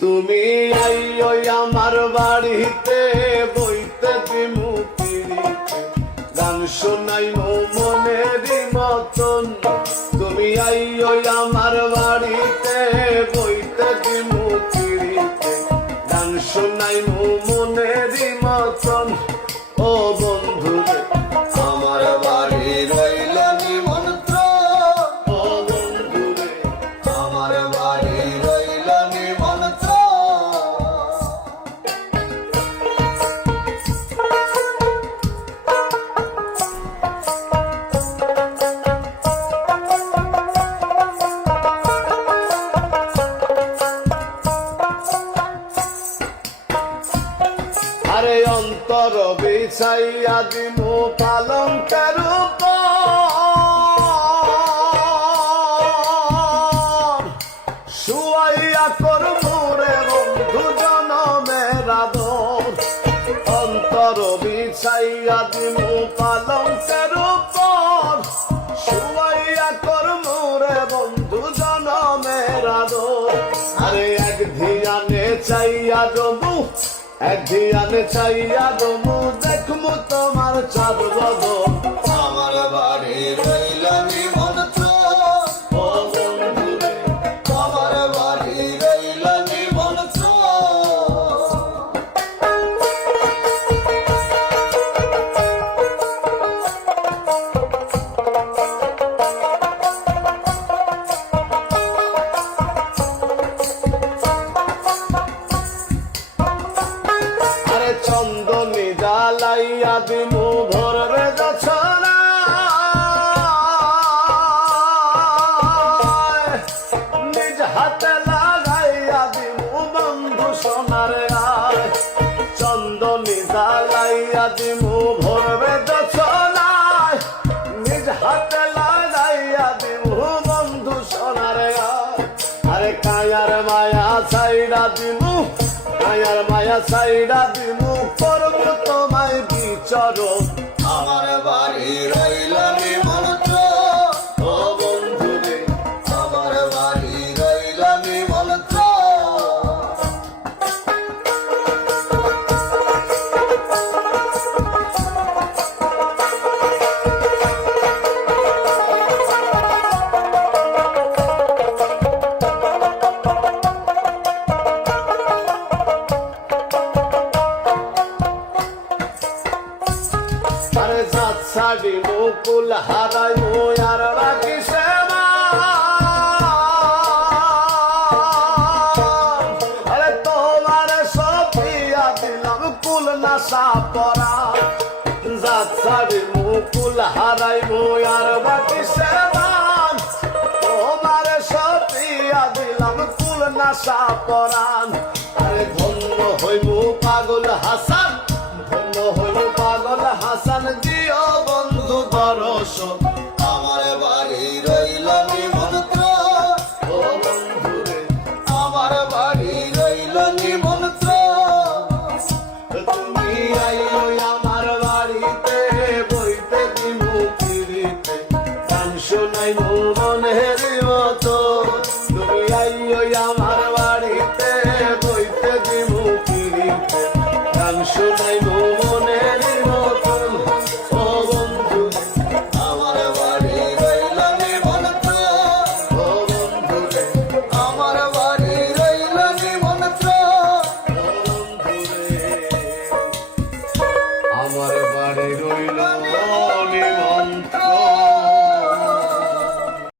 তুমি আইও আমার বাড়িতে বইতে দিমু পিড়িতে গান শোনাইমু মনেরই মতন। তুমি আইও আমার বাড়িতে বইতে দিমু পিড়িতে গান শোনাইমু মনেরই মতন। ও বন্ধু আমার বাড়ি রইল নিমন্ত্রণ, ও বন্ধু আমার বাড়ি রইল নিমন্ত্রণ। আরে অন্তর বিছাইয়া দিমু পালঙ্কের উপর, শুয়াইয়া করমু রে বন্ধু জনমের আদর। অন্তর বিছাইয়া দিমু পালঙ্কের উপর, শুয়াইয়া করমু রে বন্ধু জনমের আদর। আরে এক ধিয়ানে চাইয়া জমু, এক ধিয়ানে চাইয়া জমু, দেখমু তোমার চাঁদ বদন। আমার বাড়ি রইল নিমন্ত্রণ, ও বন্ধু রে আমার বাড়ি রইল নিমন্ত্রণ। চন্দনী জ্বালাইয়া দিমু ভোরে যছনা, নিজ হাতে লাগাইয়া দিমু বন্ধু সোনার গায়। চন্দনী জ্বালাইয়া দিমু ভোরে যছনা, নিজ হাতে লাগাইয়া দিমু বন্ধু সোনার গায়। আরে কায়ার মায়া ছাইড়া দিমু, কায়ার মায়া ছাইড়া দিমু, করবো তোমায় বিচরণ। আমার বাড়ি রইল নিমন্ত্রণ, ও বন্ধু রে আমার বাড়ি রইল নিমন্ত্রণ। আরে জাত ছাড়ি মুকুল হারাই আর বাকি সেবা। আরে তোমার সপিয়া দিলাম কুল নাশা পরা, জাত ছাড়ি মুকুল হারাই আর বাকি সেবা। তোমার সপিয়া দিলাম কুল নাশা পরান। আরে ধন্য হইমু পাগল হাসান, ধন্য হইমু পাগল হাসান, দিও বন্ধু দর্শন। আমার বাড়ি রইল নিমন্ত্রণ, ও বন্ধু রে আমার বাড়ি রইল নিমন্ত্রণ। তুমি আইও আমার বাড়িতে বইতে দিমু পিড়িতে গান শোনাইমু মনের মতন। তুমি আইও আমার বাড়িতে বইতে দিমু পিড়িতে গান শোনাইমু মনের মতন। ও বন্ধু আমার বাড়ি রইল নিমন্ত্রণ, ও বন্ধু রে আমার বাড়ি রইল নিমন্ত্রণ। ও বন্ধু রে আমার বাড়ি